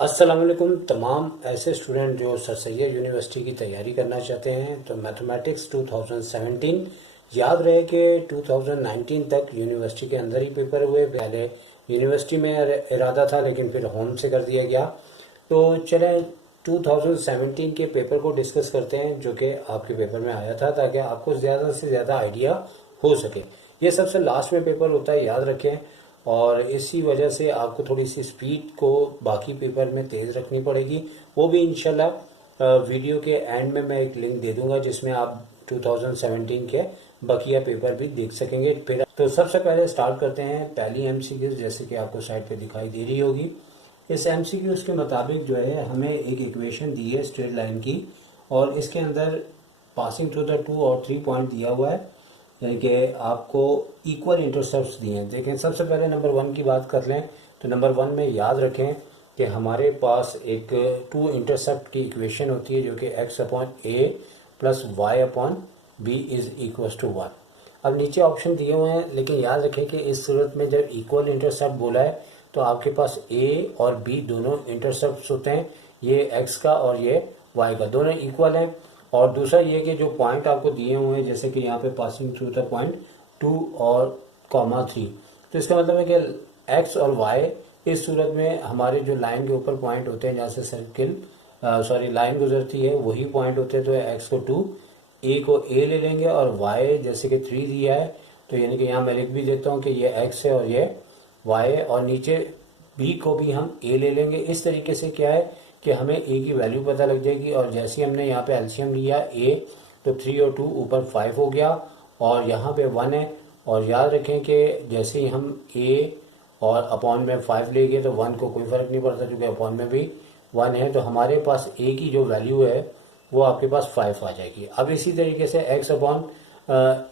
अस्सलाम वालेकुम तमाम ऐसे स्टूडेंट जो सर सैयद यूनिवर्सिटी की तैयारी करना चाहते हैं। तो मैथमेटिक्स 2017 याद रहे कि 2019 तक यूनिवर्सिटी के अंदर ही पेपर हुए। पहले यूनिवर्सिटी में इरादा था लेकिन फिर होम से कर दिया गया। तो चलें 2017 के पेपर को डिस्कस करते हैं जो कि आपके पेपर में आया था, ताकि आपको ज़्यादा से ज़्यादा आइडिया हो सके। ये सबसे लास्ट में पेपर होता है, याद रखें। और इसी वजह से आपको थोड़ी सी स्पीड को बाकी पेपर में तेज़ रखनी पड़ेगी। वो भी इंशाल्लाह वीडियो के एंड में मैं एक लिंक दे दूंगा जिसमें आप 2017 के बकिया पेपर भी देख सकेंगे। फिर तो सबसे पहले स्टार्ट करते हैं पहली एमसीक्यूज, जैसे कि आपको साइड पे दिखाई दे रही होगी। इस एमसीक्यूज के मुताबिक जो है हमें एक इक्वेशन दी है स्ट्रेट लाइन की, और इसके अंदर पासिंग थ्रू द 2 और 3 पॉइंट दिया हुआ है, यानी कि आपको इक्वल इंटरसेप्ट्स दिए हैं। देखें, सबसे पहले नंबर 1 की बात कर लें तो नंबर 1 में याद रखें कि हमारे पास एक 2 इंटरसेप्ट की इक्वेशन होती है जो कि x upon a plus y upon b is equal to 1। अब नीचे ऑप्शन दिए हुए हैं, लेकिन याद रखें कि इस सूरत में जब इक्वल इंटरसेप्ट बोला है तो आपके पास a और b दोनों इंटरसेप्ट होते हैं। ये x का और ये y का, दोनों इक्वल है। और दूसरा ये कि जो पॉइंट आपको दिए हुए हैं, जैसे कि यहाँ पे पासिंग थ्रू द पॉइंट 2 और कॉमा 3, तो इसका मतलब है कि x और y इस सूरत में हमारे जो लाइन के ऊपर पॉइंट होते हैं, जहाँ से लाइन गुजरती है वही पॉइंट होते हैं। तो x को 2, a को a ले लेंगे, और y जैसे कि 3 दिया है तो यानी कि यहाँ मैं लिख भी देता हूँ कि ये x है और ये y है, और नीचे b को भी हम a ले लेंगे। इस तरीके से क्या है कि हमें a की वैल्यू पता लग जाएगी। और जैसे हमने यहाँ पे एलसीएम लिया a, तो 3 और 2 ऊपर 5 हो गया, और यहाँ पे 1 है। और याद रखें कि जैसे ही हम a और अपॉन में 5 लेंगे तो 1 को कोई फ़र्क नहीं पड़ता, क्योंकि अपॉन में भी 1 है। तो हमारे पास a की जो वैल्यू है वो आपके पास 5 आ जाएगी। अब इसी तरीके से x अपॉन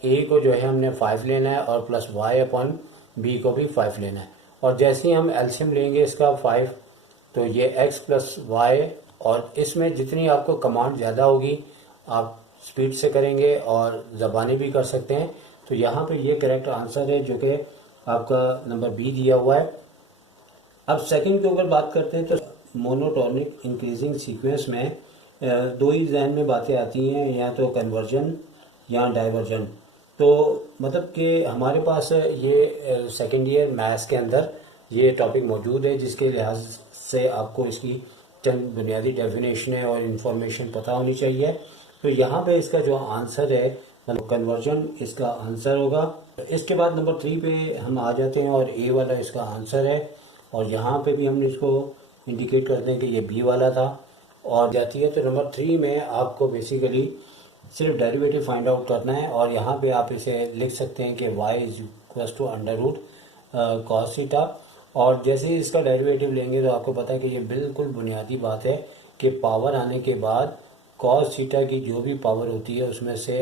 a को जो है हमने 5 लेना है, और प्लस y अपॉन b को भी 5 लेना है। और जैसे ही हम एलसीएम लेंगे इसका 5, तो ये x प्लस वाई, और इसमें जितनी आपको कमांड ज़्यादा होगी आप स्पीड से करेंगे और ज़बानी भी कर सकते हैं। तो यहाँ पे ये करेक्ट आंसर है जो कि आपका नंबर बी दिया हुआ है। अब सेकंड के ऊपर बात करते हैं तो मोनोटोनिक इंक्रीजिंग सीक्वेंस में दो ही जहन में बातें आती हैं, या तो कन्वर्जन या डाइवर्जन। तो मतलब कि हमारे पास ये सेकेंड ईयर मैथ्स के अंदर ये टॉपिक मौजूद है, जिसके लिहाज से आपको इसकी चंद बुनियादी डेफिनेशन और इंफॉर्मेशन पता होनी चाहिए। तो यहाँ पे इसका जो आंसर है मतलब कन्वर्जन इसका आंसर होगा। इसके बाद नंबर 3 पे हम आ जाते हैं, और ए वाला इसका आंसर है, और यहाँ पे भी हमने इसको इंडिकेट करते हैं कि ये बी वाला था और जाती है। तो नंबर 3 में आपको बेसिकली सिर्फ डेरिवेटिव फाइंड आउट करना है, और यहाँ पे आप इसे लिख सकते हैं कि y is equal to under root cos theta. और जैसे ही इसका डेरिवेटिव लेंगे तो आपको पता है कि ये बिल्कुल बुनियादी बात है कि पावर आने के बाद कॉस थीटा की जो भी पावर होती है उसमें से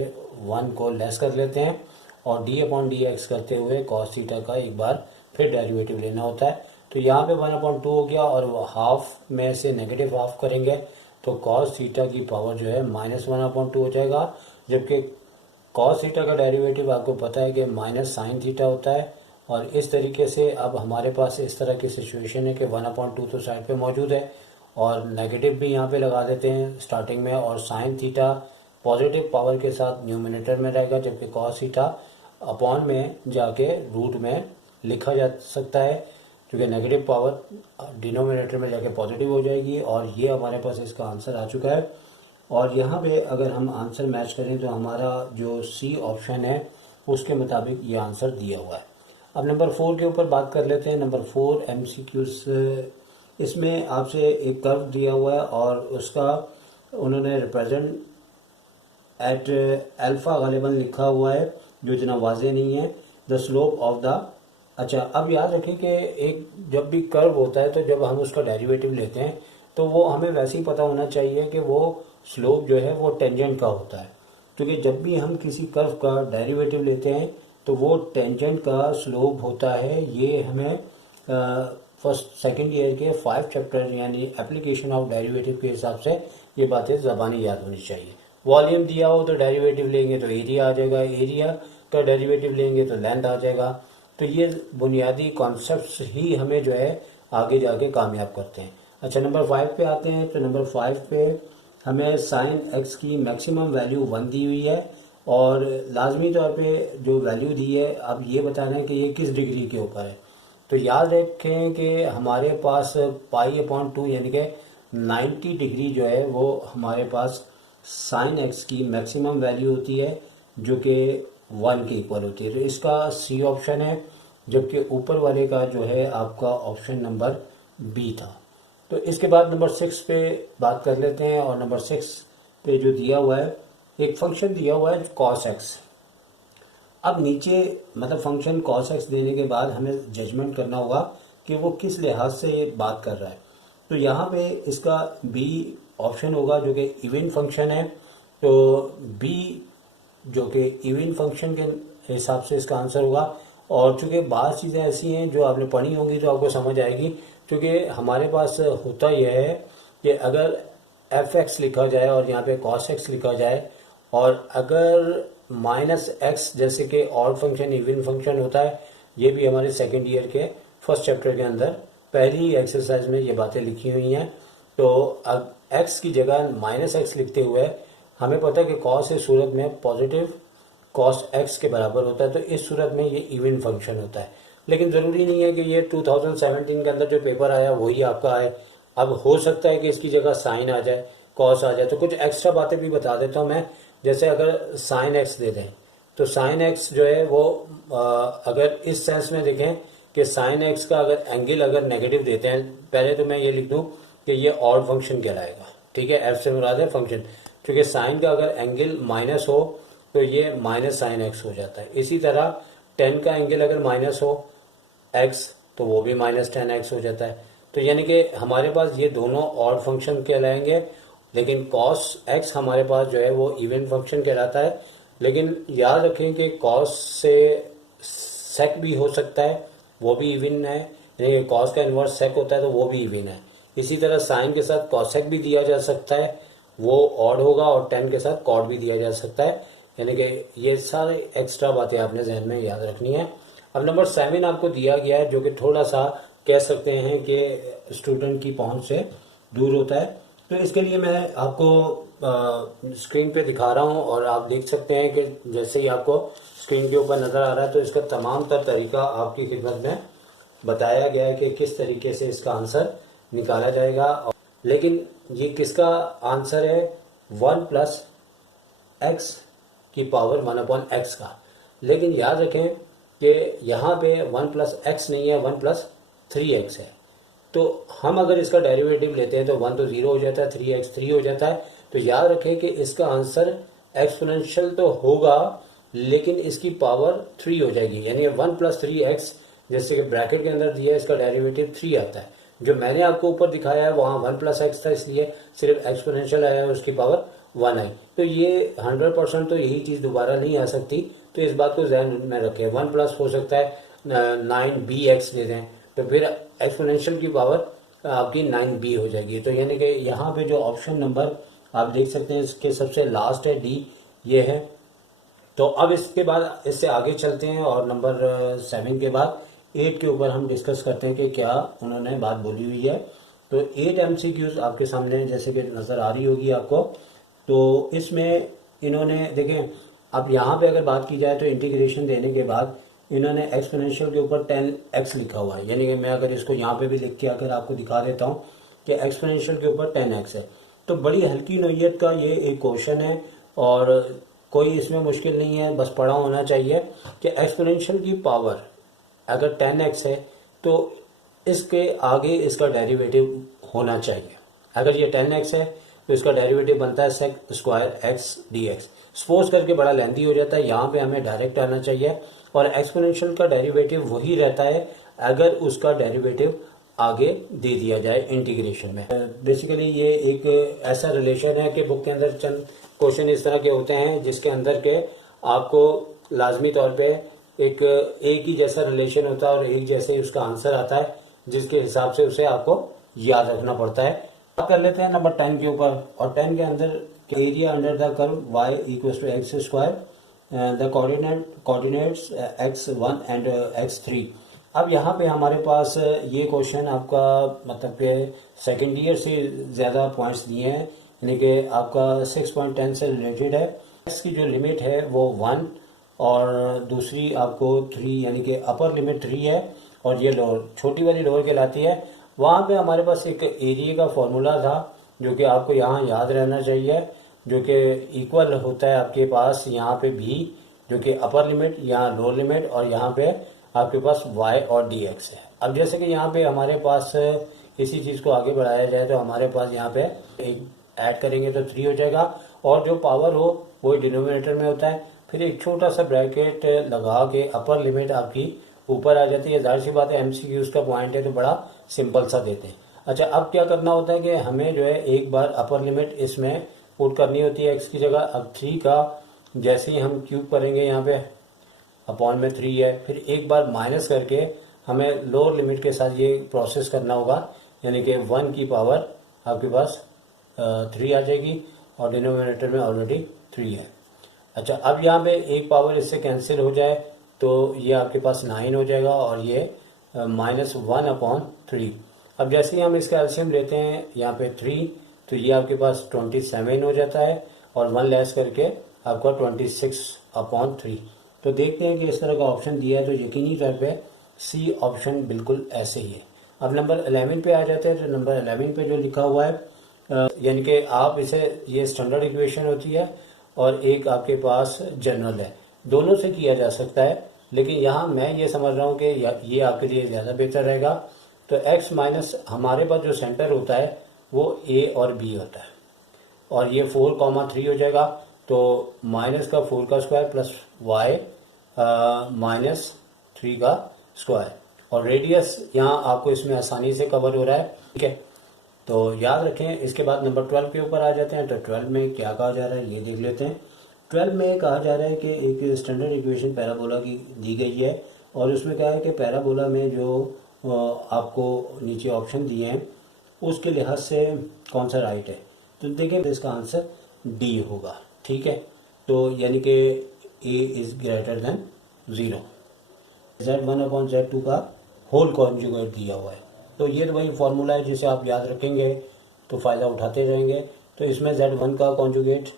1 को लेस कर लेते हैं, और डी अपॉन डी एक्स करते हुए कॉस थीटा का एक बार फिर डेरिवेटिव लेना होता है। तो यहाँ पे 1/2 हो गया, और हाफ में से नेगेटिव हाफ करेंगे तो कॉस थीटा की पावर जो है -1/2 हो जाएगा। जबकि कॉस थीटा का डेरिवेटिव आपको पता है कि माइनस साइन थीटा होता है। और इस तरीके से अब हमारे पास इस तरह की सिचुएशन है कि 1/2 तो साइड पे मौजूद है, और नेगेटिव भी यहाँ पे लगा देते हैं स्टार्टिंग में, और साइन थीटा पॉजिटिव पावर के साथ न्यूमिनेटर में रहेगा, जबकि कॉस थीटा अपॉन में जाके रूट में लिखा जा सकता है, क्योंकि नेगेटिव पावर डिनोमिनेटर में जाके पॉजिटिव हो जाएगी। और ये हमारे पास इसका आंसर आ चुका है। और यहाँ पे अगर हम आंसर मैच करें तो हमारा जो सी ऑप्शन है उसके मुताबिक ये आंसर दिया हुआ है। अब नंबर 4 के ऊपर बात कर लेते हैं। नंबर 4 एमसीक्यूज, इसमें आपसे एक कर्व दिया हुआ है और उसका उन्होंने रिप्रेजेंट एट अल्फ़ा गालिबन लिखा हुआ है, जो इतना वाजे नहीं है। द स्लोप ऑफ द, अच्छा अब याद रखें कि एक जब भी कर्व होता है तो जब हम उसका डेरिवेटिव लेते हैं तो वो हमें वैसे ही पता होना चाहिए कि वो स्लोप जो है वो टेंजेंट का होता है, क्योंकि जब भी हम किसी कर्व का डेरिवेटिव लेते हैं तो वो टेंजेंट का स्लोप होता है। ये हमें फर्स्ट सेकंड ईयर के 5 चैप्टर यानी एप्लीकेशन ऑफ डेरिवेटिव के हिसाब से ये बातें ज़बानी याद होनी चाहिए। वॉल्यूम दिया हो तो डेरिवेटिव लेंगे तो एरिया आ जाएगा, एरिया का डेरिवेटिव लेंगे तो लेंथ आ जाएगा। तो ये बुनियादी कॉन्सेप्ट्स ही हमें जो है आगे जाके कामयाब करते हैं। अच्छा, नंबर 5 पे आते हैं। तो नंबर 5 पे हमें साइन एक्स की मैक्सिमम वैल्यू 1 दी हुई है और लाजमी तौर पे जो वैल्यू दी है अब ये बताना है कि ये किस डिग्री के ऊपर है। तो याद रखें कि हमारे पास पाई/2 यानी कि 90 डिग्री जो है वो हमारे पास साइन एक्स की मैक्सिमम वैल्यू होती है जो कि 1 के इक्वल होती है। तो इसका सी ऑप्शन है, जबकि ऊपर वाले का जो है आपका ऑप्शन नंबर बी था। तो इसके बाद नंबर 6 पे बात कर लेते हैं। और नंबर 6 पे जो दिया हुआ है, एक फंक्शन दिया हुआ है कॉस एक्स। अब नीचे मतलब फंक्शन कॉस एक्स देने के बाद हमें जजमेंट करना होगा कि वो किस लिहाज से ये बात कर रहा है। तो यहाँ पे इसका बी ऑप्शन होगा जो कि इवन फंक्शन है। तो बी जो कि इवन फंक्शन के हिसाब से इसका आंसर होगा। और चूंकि बात चीज़ें ऐसी हैं जो आपने पढ़ी होंगी तो आपको समझ आएगी, क्योंकि हमारे पास होता यह है कि अगर एफ एक्स लिखा जाए और यहाँ पे कॉस एक्स लिखा जाए, और अगर माइनस एक्स जैसे कि ऑड फंक्शन इवन फंक्शन होता है, ये भी हमारे सेकेंड ईयर के फर्स्ट चैप्टर के अंदर पहली एक्सरसाइज में ये बातें लिखी हुई हैं। तो अब एक्स की जगह माइनस एक्स लिखते हुए हमें पता है कि कॉस इस सूरत में पॉजिटिव कॉस एक्स के बराबर होता है, तो इस सूरत में ये इवन फंक्शन होता है। लेकिन ज़रूरी नहीं है कि ये 2017 के अंदर जो पेपर आया वही आपका आए। अब हो सकता है कि इसकी जगह साइन आ जाए, कॉस आ जाए। तो कुछ एक्स्ट्रा बातें भी बता देता हूँ मैं। जैसे अगर साइन एक्स दे दें तो साइन एक्स जो है वो अगर इस सेंस में देखें कि साइन एक्स का अगर एंगल अगर नेगेटिव देते हैं, पहले तो मैं ये लिख दूँ कि ये ऑड फंक्शन कहलाएगा। ठीक है, एफ से मुराद है फंक्शन, क्योंकि साइन का अगर एंगल माइनस हो तो ये माइनस साइन एक्स हो जाता है। इसी तरह 10 का एंगल अगर माइनस हो एक्स तो वो भी माइनस 10x हो जाता है। तो यानी कि हमारे पास ये दोनों ऑड फंक्शन कहलाएंगे, लेकिन कॉस एक्स हमारे पास जो है वो इवन फंक्शन कहलाता है। लेकिन याद रखें कि कॉस से सेक भी हो सकता है, वो भी इवन है। यानी कॉस का इन्वर्स सेक होता है तो वो भी इवन है। इसी तरह साइन के साथ कॉसेक भी दिया जा सकता है, वो ऑड होगा, और 10 के साथ कॉड भी दिया जा सकता है। यानी कि ये सारे एक्स्ट्रा बातें आपने जहन में याद रखनी है। अब नंबर 7 आपको दिया गया है जो कि थोड़ा सा कह सकते हैं कि स्टूडेंट की पहुंच से दूर होता है। तो इसके लिए मैं आपको स्क्रीन पे दिखा रहा हूं और आप देख सकते हैं कि जैसे ही आपको स्क्रीन के ऊपर नज़र आ रहा है तो इसका तमाम तर तरीका आपकी खिदमत में बताया गया है कि किस तरीके से इसका आंसर निकाला जाएगा। लेकिन ये किसका आंसर है? 1 प्लस एक्स की पावर 1/x का। लेकिन याद रखें कि यहाँ पे 1 प्लस एक्स नहीं है, 1 प्लस 3x है। तो हम अगर इसका डेरिवेटिव लेते हैं तो 1 तो 0 हो जाता है, 3x 3 हो जाता है। तो याद रखें कि इसका आंसर एक्सपोनेंशियल तो होगा लेकिन इसकी पावर 3 हो जाएगी। यानी 1 प्लस 3x जैसे कि ब्रैकेट के अंदर दिया है, इसका डेरिवेटिव 3 आता है। जो मैंने आपको ऊपर दिखाया है वहाँ 1 प्लस एक्स था, इसलिए सिर्फ एक्सपोनेंशियल आया है, उसकी पावर 1 आई। तो ये 100% तो यही चीज़ दोबारा नहीं आ सकती। तो इस बात को ध्यान में रखें। 1 प्लस हो सकता है 9bx दे दें तो फिर एक्सपोनेंशियल की पावर आपकी 9b हो जाएगी। तो यानी कि यहाँ पे जो ऑप्शन नंबर आप देख सकते हैं इसके सबसे लास्ट है डी, ये है। तो अब इसके बाद इससे आगे चलते हैं और नंबर 7 के बाद 8 के ऊपर हम डिस्कस करते हैं कि क्या उन्होंने बात बोली हुई है। तो 8 MCQs आपके सामने जैसे कि नज़र आ रही होगी आपको। तो इसमें इन्होंने देखें, अब यहाँ पे अगर बात की जाए तो इंटीग्रेशन देने के बाद इन्होंने एक्सपोनेंशियल के ऊपर 10x लिखा हुआ है। यानी कि मैं अगर इसको यहाँ पे भी लिख के अगर आपको दिखा देता हूँ कि एक्सपोनेंशियल के ऊपर 10x है, तो बड़ी हल्की नोयत का ये एक क्वेश्चन है और कोई इसमें मुश्किल नहीं है, बस पढ़ा होना चाहिए कि एक्सपोनेंशियल की पावर अगर 10x है तो इसके आगे इसका डेरिवेटिव होना चाहिए। अगर ये 10x है तो इसका डेरिवेटिव बनता है sec square x d x. Suppose करके बड़ा लेंथी हो जाता है, यहाँ पे हमें डायरेक्ट आना चाहिए। और एक्सपोनेंशियल का डेरिवेटिव वही रहता है अगर उसका डेरिवेटिव आगे दे दिया जाए इंटीग्रेशन में। बेसिकली ये एक ऐसा रिलेशन है कि बुक के अंदर चंद क्वेश्चन इस तरह के होते हैं जिसके अंदर के आपको लाजमी तौर पे एक ही जैसा रिलेशन होता है और एक जैसे ही उसका आंसर आता है, जिसके हिसाब से उसे आपको याद रखना पड़ता है। बात कर लेते हैं नंबर 10 के ऊपर। और 10 के अंदर area under the curve y equals to x square, the coordinates x1 and x3। अब यहाँ पे हमारे पास ये क्वेश्चन आपका मतलब कि सेकेंड ईयर से ज़्यादा पॉइंट्स दिए हैं, यानी कि आपका 6.10 से रिलेटेड है। एक्स की जो लिमिट है वो 1 और दूसरी आपको 3, यानी कि अपर लिमिट 3 है और ये लोअर, छोटी वाली लोअर कहलाती है। वहाँ पे हमारे पास एक एरिया का फॉर्मूला था जो कि आपको यहाँ याद रहना चाहिए, जो कि इक्वल होता है आपके पास यहाँ पे भी, जो कि अपर लिमिट, यहाँ लोअर लिमिट और यहाँ पे आपके पास y और dx है। अब जैसे कि यहाँ पे हमारे पास इसी चीज़ को आगे बढ़ाया जाए तो हमारे पास यहाँ पे एक ऐड करेंगे तो 3 हो जाएगा और जो पावर हो वो डिनोमिनेटर में होता है। फिर एक छोटा सा ब्रैकेट लगा के अपर लिमिट आपकी ऊपर आ जाती है। जाहिर सी बात है MCQs का पॉइंट है तो बड़ा सिंपल सा देते हैं। अच्छा, अब क्या करना होता है कि हमें जो है एक बार अपर लिमिट इसमें पुट करनी होती है x की जगह। अब 3 का जैसे ही हम क्यूब करेंगे यहाँ पे अपॉन में 3 है, फिर एक बार माइनस करके हमें लोअर लिमिट के साथ ये प्रोसेस करना होगा, यानी कि 1 की पावर आपके पास 3 आ जाएगी और डिनोमिनेटर में ऑलरेडी 3 है। अच्छा, अब यहाँ पे एक पावर इससे कैंसिल हो जाए तो ये आपके पास 9 हो जाएगा और ये -1/3। अब जैसे ही हम इसका एलसीएम लेते हैं यहाँ पे 3, तो ये आपके पास 27 हो जाता है और 1 लेस करके आपका 26/3। तो देखते हैं कि इस तरह का ऑप्शन दिया है तो यकीनी तौर पे सी ऑप्शन बिल्कुल ऐसे ही है। अब नंबर 11 पे आ जाते हैं तो नंबर 11 पे जो लिखा हुआ है यानी कि आप इसे, ये स्टैंडर्ड इक्वेशन होती है और एक आपके पास जनरल है, दोनों से किया जा सकता है, लेकिन यहाँ मैं ये समझ रहा हूँ कि ये आपके लिए ज़्यादा बेहतर रहेगा। तो x माइनस हमारे पास जो सेंटर होता है वो a और b होता है और ये 4,3 हो जाएगा। तो माइनस का 4 का स्क्वायर प्लस y -3 का स्क्वायर और रेडियस यहाँ आपको इसमें आसानी से कवर हो रहा है, ठीक है। तो याद रखें। इसके बाद नंबर 12 के ऊपर आ जाते हैं। तो 12 में क्या कहा जा रहा है ये देख लेते हैं। 12 में कहा जा रहा है कि एक स्टैंडर्ड इक्वेशन पैराबोला की दी गई है और उसमें क्या है कि पैराबोला में जो आपको नीचे ऑप्शन दिए हैं उसके लिहाज से कौन सा राइट है। तो देखें इसका आंसर डी होगा, ठीक है। तो यानी कि a is greater than 0, z1/z2 का होल कॉन्जुगेट दिया हुआ है। तो ये तो वही फॉर्मूला है जिसे आप याद रखेंगे तो फ़ायदा उठाते रहेंगे। तो इसमें z1 का कॉन्जुगेट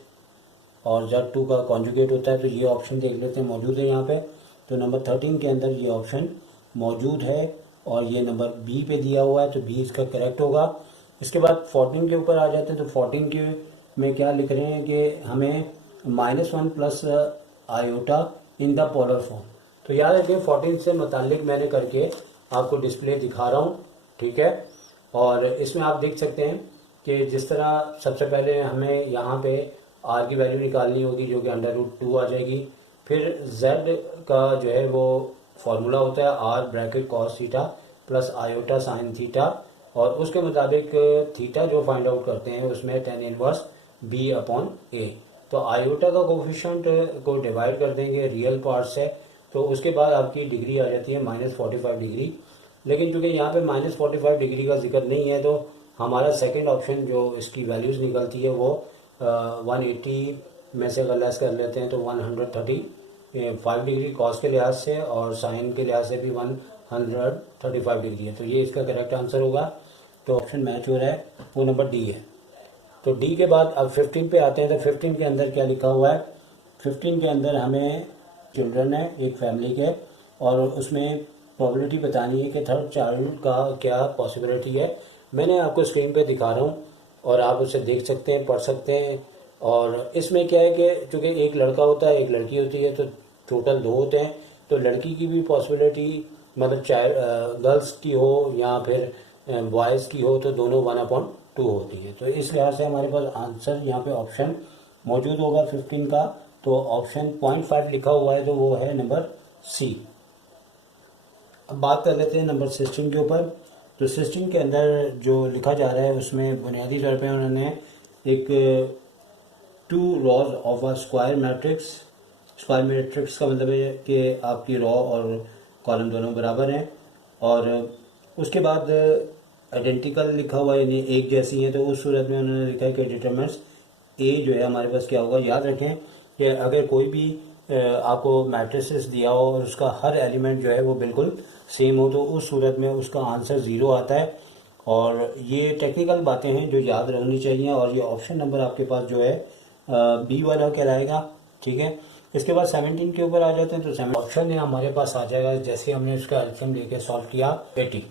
और z2 का कॉन्जुगेट होता है। तो ये ऑप्शन देख लेते हैं मौजूद है यहाँ पे। तो नंबर 13 के अंदर ये ऑप्शन मौजूद है और ये नंबर बी पे दिया हुआ है तो बी इसका करेक्ट होगा। इसके बाद 14 के ऊपर आ जाते हैं। तो 14 के में क्या लिख रहे हैं कि हमें -1 plus iota in the polar form. तो याद रखें 14 से मुतालिक मैंने करके आपको डिस्प्ले दिखा रहा हूँ, ठीक है। और इसमें आप देख सकते हैं कि जिस तरह सबसे पहले हमें यहाँ पे आर की वैल्यू निकालनी होगी जो कि √2 आ जाएगी। फिर z का जो है वो फॉर्मूला होता है r bracket cos theta plus iota sine theta और उसके मुताबिक थीटा जो फाइंड आउट करते हैं उसमें tan इनवर्स b/a। तो आयोटा का कोफिशिएंट को डिवाइड कर देंगे रियल पार्ट से, तो उसके बाद आपकी डिग्री आ जाती है -45 डिग्री। लेकिन चूंकि यहाँ पे -45 डिग्री का जिक्र नहीं है तो हमारा सेकंड ऑप्शन जो इसकी वैल्यूज निकलती है वो 180 में से अगर लेस कर लेते हैं तो 135 डिग्री कॉस के लिहाज से और साइन के लिहाज से भी 135 डिग्री है। तो ये इसका करेक्ट आंसर होगा। तो ऑप्शन मैच हो रहा है वो नंबर डी है। तो डी के बाद अब 15 पे आते हैं। तो 15 के अंदर क्या लिखा हुआ है। 15 के अंदर हमें चिल्ड्रन है एक फैमिली के और उसमें प्रोबेबिलिटी बतानी है कि थर्ड चाइल्ड का क्या पॉसिबिलिटी है। मैंने आपको स्क्रीन पे दिखा रहा हूँ और आप उसे देख सकते हैं, पढ़ सकते हैं। और इसमें क्या है कि चूँकि एक लड़का होता है एक लड़की होती है तो टोटल 2 होते हैं। तो लड़की की भी पॉसिबिलिटी मतलब चाहे गर्ल्स की हो या फिर बॉयज़ की हो तो दोनों 1/2 होती है। तो इस लिहाज से हमारे पास आंसर यहाँ पे ऑप्शन मौजूद होगा 15 का। तो ऑप्शन 0.5 लिखा हुआ है तो वो है नंबर सी। अब बात कर लेते हैं नंबर 16 के ऊपर। तो 16 के अंदर जो लिखा जा रहा है उसमें बुनियादी तौर पे उन्होंने एक 2 rows of a square matrix. Square matrix का मतलब है कि आपकी रॉ और कॉलम दोनों बराबर हैं और उसके बाद आइडेंटिकल लिखा हुआ है यानी एक जैसी है। तो उस सूरत में उन्होंने लिखा है कि डिटरमिनेंट्स ए जो है हमारे पास क्या होगा। याद रखें कि अगर कोई भी आपको मैट्रिसेस दिया हो और उसका हर एलिमेंट जो है वो बिल्कुल सेम हो तो उस सूरत में उसका आंसर 0 आता है और ये टेक्निकल बातें हैं जो याद रखनी चाहिए। और ये ऑप्शन नंबर आपके पास जो है बी वाला कहलाएगा, ठीक है। इसके बाद 17 के ऊपर आ जाते हैं, तो ऑप्शन है हमारे पास आ जाएगा, जैसे हमने उसका एल्शियम लेके सॉल्व किया 80,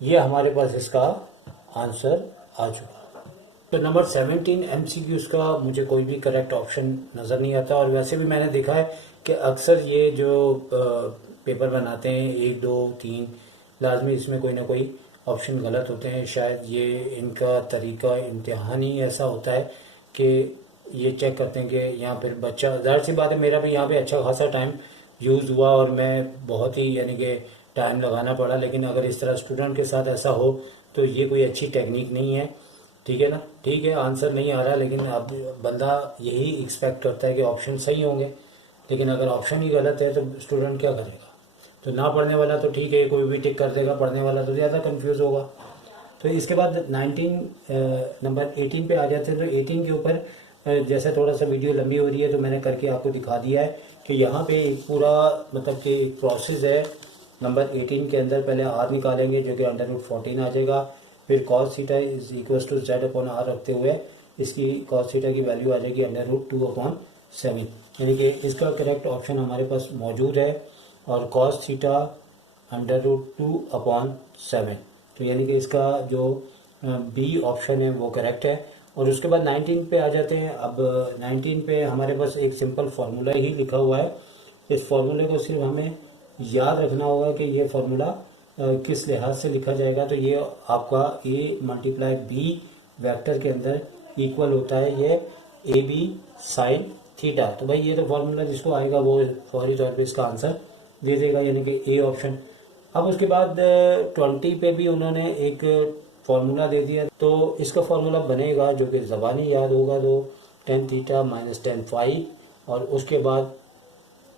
ये हमारे पास इसका आंसर आ चुका। तो नंबर 17 MCQs का मुझे कोई भी करेक्ट ऑप्शन नज़र नहीं आता। और वैसे भी मैंने देखा है कि अक्सर ये जो पेपर बनाते हैं 1, 2, 3 लाजमी इसमें कोई ना कोई ऑप्शन गलत होते हैं। शायद ये इनका तरीका इम्तिहान ही ऐसा होता है कि ये चेक करते हैं कि यहाँ पर बच्चा, ज़ाहिर सी बात है मेरा भी यहाँ पे अच्छा खासा टाइम यूज़ हुआ और मैं बहुत ही यानी कि टाइम लगाना पड़ा। लेकिन अगर इस तरह स्टूडेंट के साथ ऐसा हो तो ये कोई अच्छी टेक्निक नहीं है, ठीक है ना। ठीक है, आंसर नहीं आ रहा, लेकिन अब बंदा यही एक्सपेक्ट करता है कि ऑप्शन सही होंगे, लेकिन अगर ऑप्शन ही गलत है तो स्टूडेंट क्या करेगा। तो ना पढ़ने वाला तो ठीक है, कोई भी टिक कर देगा, पढ़ने वाला तो ज़्यादा कंफ्यूज होगा। तो इसके बाद नंबर 18 पे आ जाते हैं। तो 18 के ऊपर जैसे थोड़ा सा वीडियो लंबी हो रही है तो मैंने करके आपको दिखा दिया है कि यहाँ पे एक पूरा मतलब कि एक प्रोसेस है। नंबर 18 के अंदर पहले आर निकालेंगे जो कि √14 आ जाएगा। फिर cos theta is equal to z/r रखते हुए इसकी cos थीटा की वैल्यू आ जाएगी √2/7, यानी कि इसका करेक्ट ऑप्शन हमारे पास मौजूद है। और cos थीटा √2/7, तो यानी कि इसका जो बी ऑप्शन है वो करेक्ट है। और उसके बाद 19 पे आ जाते हैं। अब 19 पे हमारे पास एक सिंपल फार्मूला ही लिखा हुआ है। इस फार्मूले को सिर्फ हमें याद रखना होगा कि ये फार्मूला किस लिहाज से लिखा जाएगा। तो ये आपका a × b वेक्टर के अंदर इक्वल होता है ये AB sin थीटा। तो भाई ये तो फार्मूला जिसको आएगा वो फौरी तौर पे इसका आंसर दे देगा, यानी कि ए ऑप्शन। अब उसके बाद 20 पे भी उन्होंने एक फार्मूला दे दिया, तो इसका फार्मूला बनेगा जो कि ज़बानी याद होगा, तो tan थीटा - tan फाई, और उसके बाद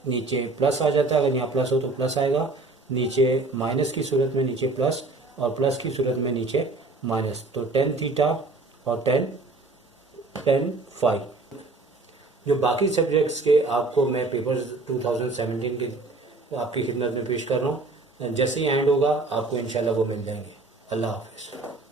नीचे प्लस आ जाता है। अगर यहाँ प्लस हो तो प्लस आएगा, नीचे माइनस की सूरत में नीचे प्लस, और प्लस की सूरत में नीचे माइनस। तो tan थीटा और tan फाई। जो बाकी सब्जेक्ट्स के आपको मैं पेपर्स 2017 के आपकी खिदमत में पेश कर रहा हूँ, जैसे ही एंड होगा आपको इंशाल्लाह वो मिल जाएंगे। अल्लाह हाफिज़।